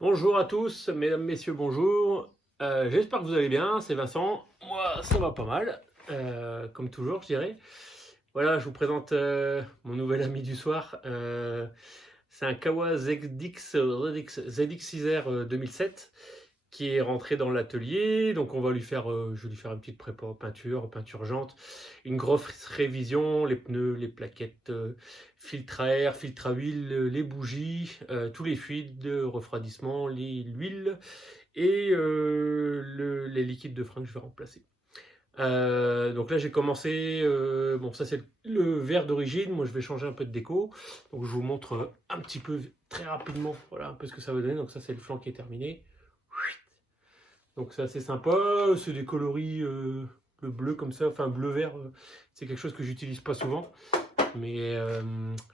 Bonjour à tous, mesdames, messieurs, bonjour. J'espère que vous allez bien, c'est Vincent. Moi, ça va pas mal, comme toujours, je dirais. Voilà, je vous présente mon nouvel ami du soir. C'est un Kawa ZX6R 2007 qui est rentré dans l'atelier. Donc, je vais lui faire une petite prépa peinture jante, une grosse révision, les pneus, les plaquettes, filtre à air, filtre à huile, les bougies, tous les fluides de refroidissement, l'huile et les liquides de frein que je vais remplacer. Donc là, j'ai commencé. Bon, ça, c'est le verre d'origine. Moi, je vais changer un peu de déco. Donc, je vous montre un petit peu très rapidement, voilà, un peu ce que ça va donner. Donc, ça, c'est le flanc qui est terminé. Donc, c'est assez sympa. C'est des coloris le bleu comme ça, enfin bleu-vert. C'est quelque chose que j'utilise pas souvent. Mais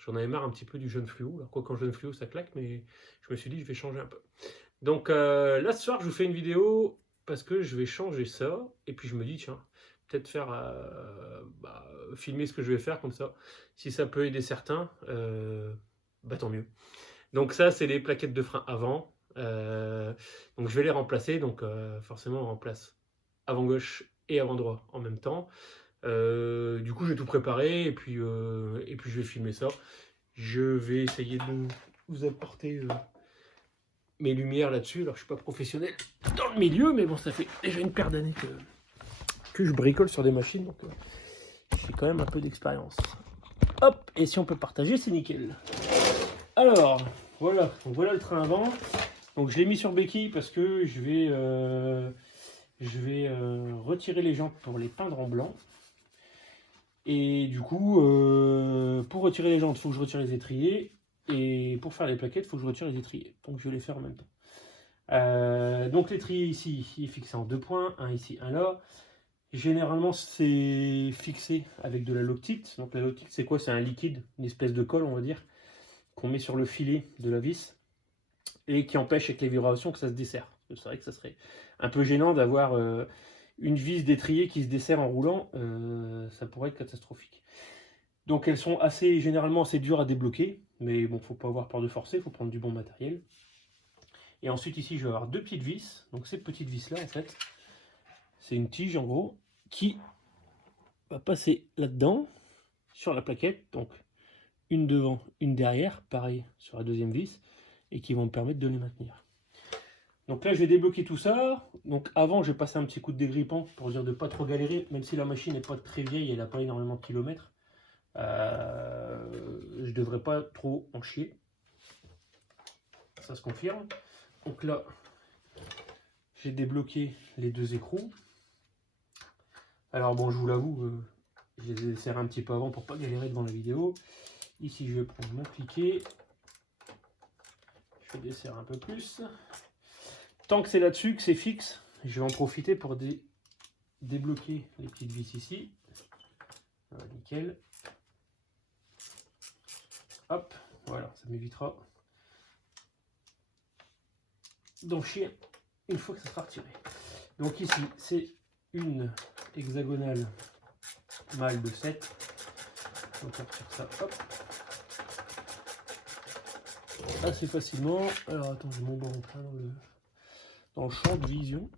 j'en avais marre un petit peu du jaune fluo. Alors, quoi qu'en jaune fluo, ça claque, mais je me suis dit, je vais changer un peu. Donc là, ce soir, je vous fais une vidéo parce que je vais changer ça. Et puis, je me dis, tiens, peut-être faire filmer ce que je vais faire comme ça. Si ça peut aider certains, tant mieux. Donc ça, c'est les plaquettes de frein avant. Donc je vais les remplacer. Donc forcément, on remplace avant gauche et avant droit en même temps. Du coup, j'ai tout préparé et puis je vais filmer ça. Je vais essayer de vous apporter mes lumières là-dessus. Alors, je suis pas professionnel dans le milieu, mais bon, ça fait déjà une paire d'années que je bricole sur des machines, donc j'ai quand même un peu d'expérience. Hop, et si on peut partager, c'est nickel. Alors, voilà, donc voilà le train avant. Donc je l'ai mis sur béquille parce que je vais retirer les jantes pour les peindre en blanc. Et du coup, pour retirer les jantes, il faut que je retire les étriers. Et pour faire les plaquettes, il faut que je retire les étriers. Donc je vais les faire en même temps. Donc l'étrier ici, il est fixé en deux points, un ici, un là. Généralement, c'est fixé avec de la loctite. Donc la loctite, c'est quoi? C'est un liquide, une espèce de colle, on va dire, qu'on met sur le filet de la vis et qui empêche avec les vibrations que ça se desserre. C'est vrai que ça serait un peu gênant d'avoir une vis d'étrier qui se desserre en roulant. Ça pourrait être catastrophique. Donc elles sont généralement assez dures à débloquer, mais bon, faut pas avoir peur de forcer, il faut prendre du bon matériel. Et ensuite ici, je vais avoir deux petites vis. Donc ces petites vis là, en fait, c'est une tige en gros qui va passer là-dedans sur la plaquette. Donc une devant, une derrière, pareil sur la deuxième vis, et qui vont me permettre de les maintenir. Donc là, je vais débloquer tout ça. Donc avant, je vais passer un petit coup de dégrippant pour dire de ne pas trop galérer, même si la machine n'est pas très vieille, elle n'a pas énormément de kilomètres. Je devrais pas trop en chier. Ça se confirme. Donc là, j'ai débloqué les deux écrous. Alors bon, je vous l'avoue, je les ai serrés un petit peu avant pour pas galérer devant la vidéo. Ici, je vais prendre mon cliquet. Je desserre un peu plus. Tant que c'est là-dessus, que c'est fixe, je vais en profiter pour débloquer les petites vis ici. Voilà, nickel. Hop, voilà, ça m'évitera d'en chier une fois que ça sera retiré. Donc ici, c'est une hexagonale mâle de 7. Donc on retire ça, hop. Assez facilement. Alors attends, j'ai mon bord en plein dans le champ de vision.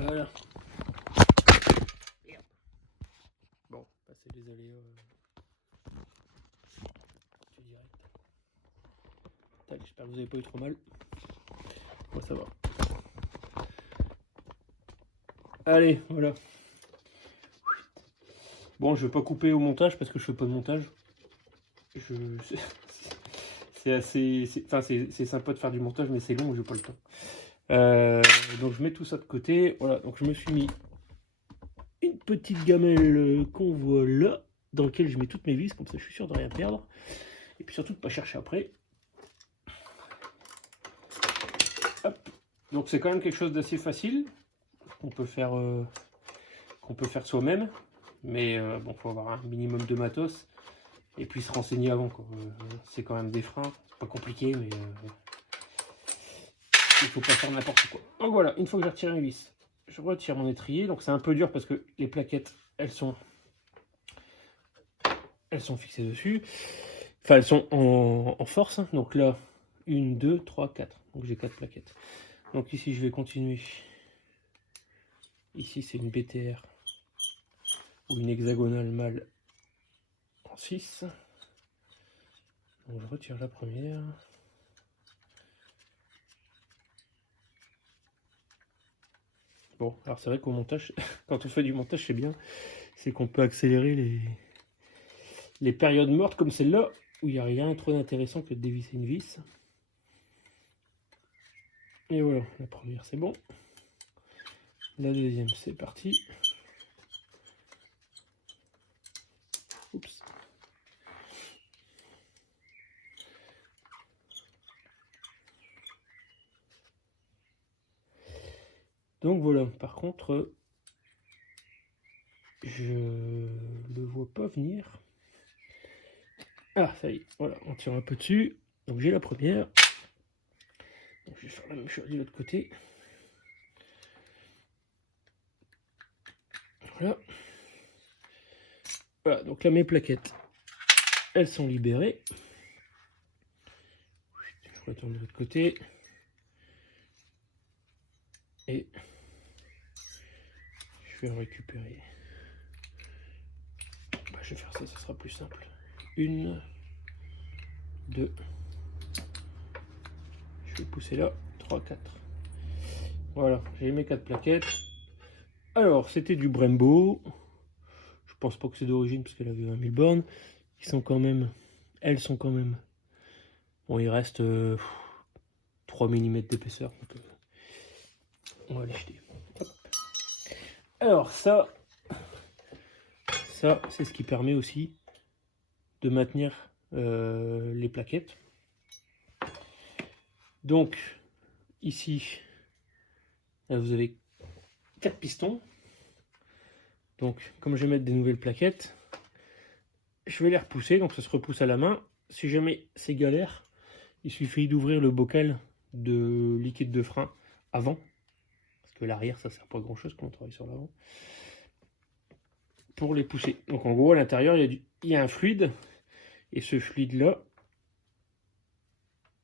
Voilà. Bon, passer les aléas du direct. Tac, j'espère que vous n'avez pas eu trop mal. Moi ça va. Allez, voilà. Bon, je vais pas couper au montage parce que je fais pas de montage. C'est sympa de faire du montage, mais c'est long, j'ai pas le temps. Donc je mets tout ça de côté. Voilà, donc je me suis mis une petite gamelle qu'on voit là, dans laquelle je mets toutes mes vis, comme ça je suis sûr de rien perdre. Et puis surtout de pas chercher après. Hop. Donc c'est quand même quelque chose d'assez facile qu'on peut faire soi-même. Mais bon, faut avoir un minimum de matos. Et puis se renseigner avant. C'est quand même des freins. C'est pas compliqué, mais il faut pas faire n'importe quoi. Donc voilà, une fois que j'ai retiré mes vis, je retire mon étrier. Donc c'est un peu dur parce que les plaquettes, elles sont fixées dessus. Enfin, elles sont en force, hein. Donc là, 1, 2, 3, 4. Donc j'ai 4 plaquettes. Donc ici, je vais continuer. Ici, c'est une BTR ou une hexagonale mâle en 6. Donc je retire la première. Bon, alors c'est vrai qu'au montage, quand on fait du montage, c'est bien. C'est qu'on peut accélérer les périodes mortes comme celle-là, où il n'y a rien trop d'intéressant que de dévisser une vis. Et voilà, la première c'est bon. La deuxième c'est parti. Oups. Donc voilà, par contre, je le vois pas venir. Ah, ça y est, voilà, on tire un peu dessus. Donc j'ai la première. Donc, je vais faire la même chose de l'autre côté. Voilà. Voilà, donc là mes plaquettes, elles sont libérées. Je retourne de l'autre côté. Et je vais en récupérer. Bah, je vais faire ça, ça sera plus simple. 1, 2. Je vais pousser là. 3, 4. Voilà, j'ai mes 4 plaquettes. Alors, c'était du Brembo. Je pense pas que c'est d'origine parce qu'elle avait 1000 bornes. Ils sont quand même. Elles sont quand même. Bon, il reste 3 mm d'épaisseur. Donc, on va les jeter. Hop. Alors, ça c'est ce qui permet aussi de maintenir les plaquettes. Donc, ici, là, vous avez 4 pistons. Donc, comme je vais mettre des nouvelles plaquettes, je vais les repousser. Donc, ça se repousse à la main. Si jamais c'est galère, il suffit d'ouvrir le bocal de liquide de frein avant. Parce que l'arrière, ça sert pas à grand chose quand on travaille sur l'avant. Pour les pousser. Donc, en gros, à l'intérieur, il y a un fluide. Et ce fluide-là,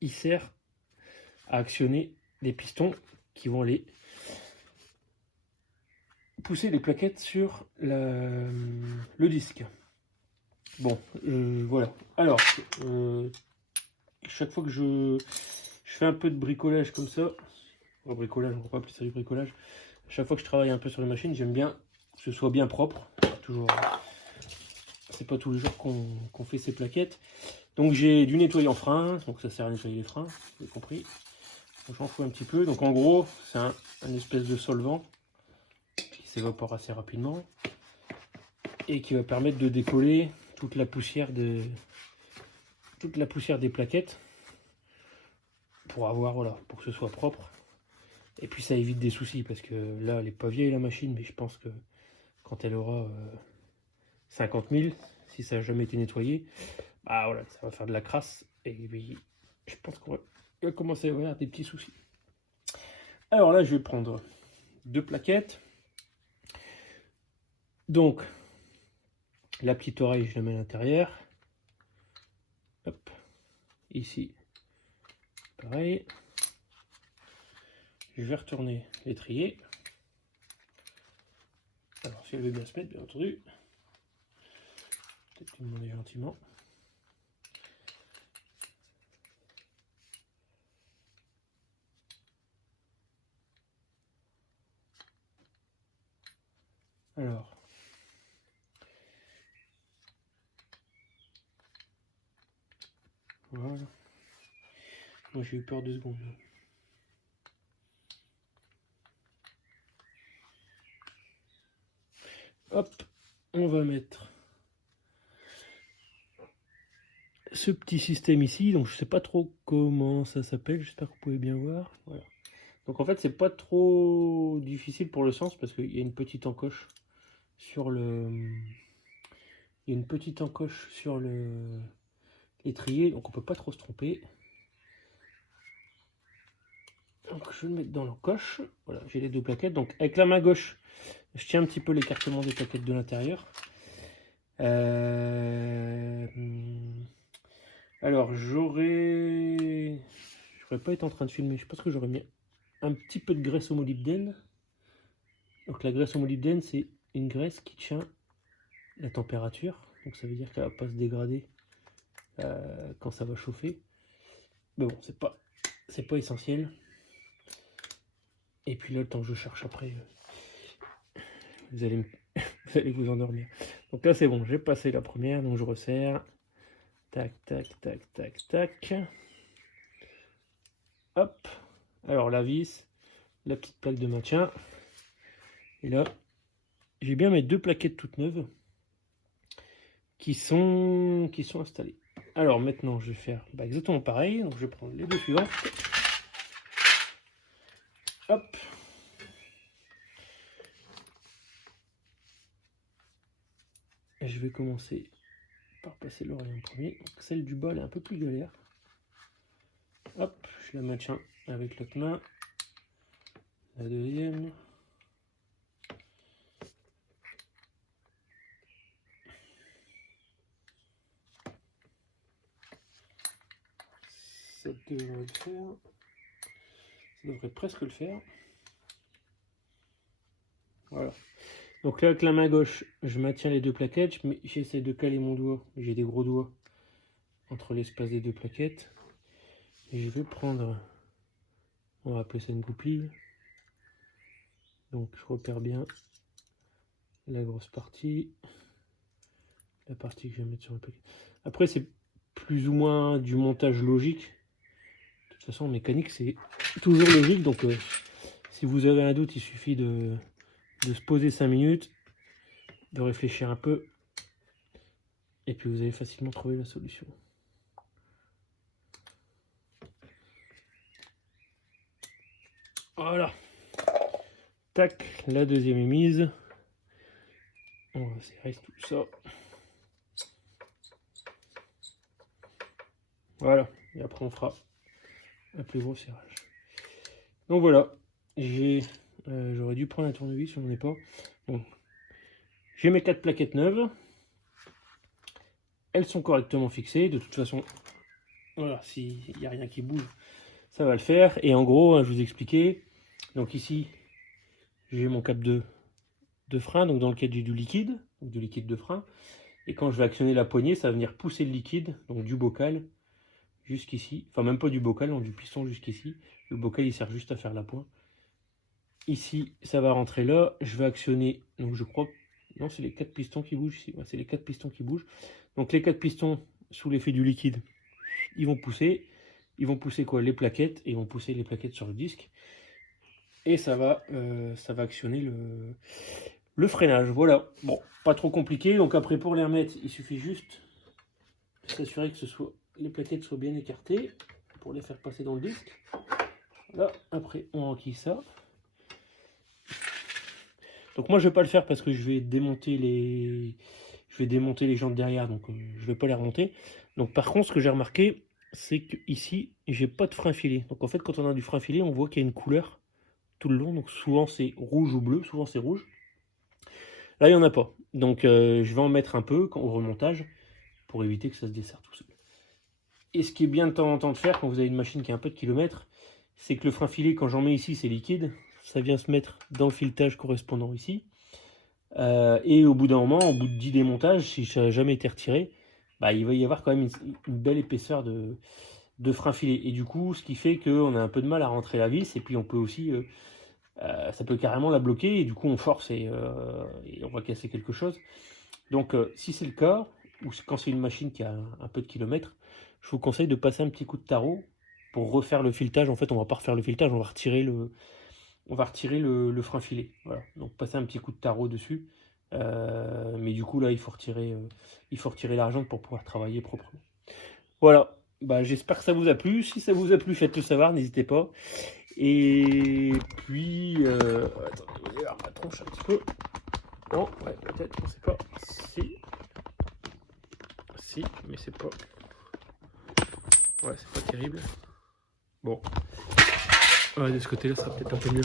il sert à actionner des pistons qui vont aller pousser les plaquettes sur le disque. Bon, voilà. Alors, chaque fois que je fais un peu de bricolage comme ça, bricolage, on va pas appeler ça du bricolage. Chaque fois que je travaille un peu sur les machines, j'aime bien que ce soit bien propre. Toujours, c'est pas tous les jours qu'on fait ces plaquettes. Donc j'ai du nettoyant frein, donc ça sert à nettoyer les freins, vous avez compris. J'en fous un petit peu. Donc en gros, c'est un espèce de solvant qui s'évapore assez rapidement et qui va permettre de décoller toute la poussière des plaquettes pour avoir, voilà, pour que ce soit propre. Et puis ça évite des soucis parce que là, elle n'est pas vieille la machine, mais je pense que quand elle aura 50 000, si ça n'a jamais été nettoyé, bah voilà, ça va faire de la crasse. Et puis, je pense qu'on va commencer à avoir des petits soucis. Alors là, je vais prendre 2 plaquettes. Donc, la petite oreille, je la mets à l'intérieur. Hop, ici, pareil. Je vais retourner l'étrier. Alors, si elle veut bien se mettre, bien entendu. Peut-être lui demander gentiment. Alors. Voilà. Moi, j'ai eu peur 2 secondes. Hop, on va mettre ce petit système ici. Donc, je sais pas trop comment ça s'appelle. J'espère que vous pouvez bien voir. Voilà. Donc, en fait, c'est pas trop difficile pour le sens parce qu'il y a une petite encoche sur le. Il y a une petite encoche sur l'étrier, donc on peut pas trop se tromper. Donc je vais le mettre dans l'encoche. Voilà, j'ai les 2 plaquettes. Donc avec la main gauche, je tiens un petit peu l'écartement des plaquettes de l'intérieur. Alors, j'aurais pas été en train de filmer, je pense que j'aurais mis un petit peu de graisse au molybdène. Donc la graisse au molybdène, c'est une graisse qui tient la température. Donc ça veut dire qu'elle va pas se dégrader quand ça va chauffer. Mais bon, c'est pas essentiel. Et puis là, le temps que je cherche après, vous allez vous endormir. Donc là, c'est bon, j'ai passé la première, donc je resserre. Tac, tac, tac, tac, tac. Hop. Alors la vis, la petite plaque de maintien. Et là, j'ai bien mes 2 plaquettes toutes neuves qui sont installées. Alors maintenant, je vais faire exactement pareil. Donc je vais prendre les 2 suivantes. Hop. Et je vais commencer par passer l'oreille en premier. Donc celle du bas, elle est un peu plus galère. Hop, je la maintiens avec l'autre main. La deuxième. Ça devrait le faire. Ça devrait presque le faire. Voilà. Donc là, avec la main gauche, je maintiens les 2 plaquettes, mais j'essaie de caler mon doigt. J'ai des gros doigts entre l'espace des 2 plaquettes. Et je vais prendre, on va appeler ça une goupille. Donc je repère bien la grosse partie, la partie que je vais mettre sur le plaquette. Après, c'est plus ou moins du montage logique. De toute façon, en mécanique, c'est toujours logique. Donc si vous avez un doute, il suffit de se poser 5 minutes, de réfléchir un peu, et puis vous allez facilement trouver la solution. Voilà. Tac, la deuxième est mise. On va serrer tout ça. Voilà, et après on fera un plus gros serrage. Donc voilà, j'aurais dû prendre un tournevis, je n'en ai pas. Donc, j'ai mes 4 plaquettes neuves. Elles sont correctement fixées. De toute façon, voilà, s'il n'y a rien qui bouge, ça va le faire. Et en gros, je vous expliquais. Donc ici, j'ai mon cap de frein, donc dans lequel j'ai du liquide de frein. Et quand je vais actionner la poignée, ça va venir pousser le liquide, donc du bocal, jusqu'ici. Enfin, même pas du bocal, non, du piston jusqu'ici. Le bocal, il sert juste à faire la pointe. Ici, ça va rentrer là. Je vais actionner, donc je crois, non, c'est les 4 pistons qui bougent ici. Ouais, c'est les 4 pistons qui bougent. Donc les 4 pistons, sous l'effet du liquide, ils vont pousser. Ils vont pousser quoi? Les plaquettes. Et ils vont pousser les plaquettes sur le disque. Et ça va actionner le freinage. Voilà. Bon, pas trop compliqué. Donc après, pour les remettre, il suffit juste de s'assurer que les plaquettes soient bien écartées pour les faire passer dans le disque. Là, après, on enquille ça. Donc moi, je vais pas le faire parce que je vais démonter les jantes derrière. Donc je vais pas les remonter. Donc par contre, ce que j'ai remarqué, c'est que ici, j'ai pas de frein filé. Donc en fait, quand on a du frein filé, on voit qu'il y a une couleur tout le long. Donc souvent, c'est rouge ou bleu. Souvent, c'est rouge. Là, il n'y en a pas. Donc je vais en mettre un peu au remontage pour éviter que ça se desserre tout seul. Et ce qui est bien de temps en temps de faire quand vous avez une machine qui a un peu de kilomètres, c'est que le frein filé, quand j'en mets ici, c'est liquide. Ça vient se mettre dans le filetage correspondant ici. Et au bout d'un moment, au bout de 10 démontages, si ça n'a jamais été retiré, bah, il va y avoir quand même une belle épaisseur de frein filé. Et du coup, ce qui fait qu'on a un peu de mal à rentrer la vis. Et puis on peut aussi, ça peut carrément la bloquer. Et du coup, on force et on va casser quelque chose. Donc si c'est le cas, ou quand c'est une machine qui a un peu de kilomètres, je vous conseille de passer un petit coup de tarot pour refaire le filetage. En fait, on va pas refaire le filetage, on va retirer le frein filé. Voilà. Donc passer un petit coup de tarot dessus. Mais du coup là il faut retirer l'argent pour pouvoir travailler proprement. Voilà, bah, j'espère que ça vous a plu. Si ça vous a plu, faites-le savoir, n'hésitez pas. Et puis attendez, vous allez voir ma tronche un petit peu. Non, ouais, peut-être, on sait pas. Si, mais c'est pas. Ouais, c'est pas terrible. Bon. Ouais, de ce côté-là, ça sera peut-être un peu mieux.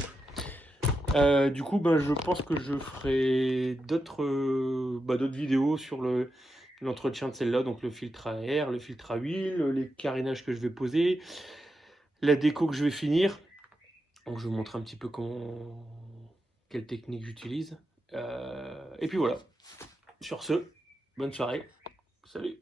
Du coup, bah, je pense que je ferai d'autres vidéos sur l'entretien de celle-là, donc le filtre à air, le filtre à huile, les carénages que je vais poser, la déco que je vais finir. Donc je vous montre un petit peu quelle technique j'utilise. Et puis voilà. Sur ce, bonne soirée. Salut.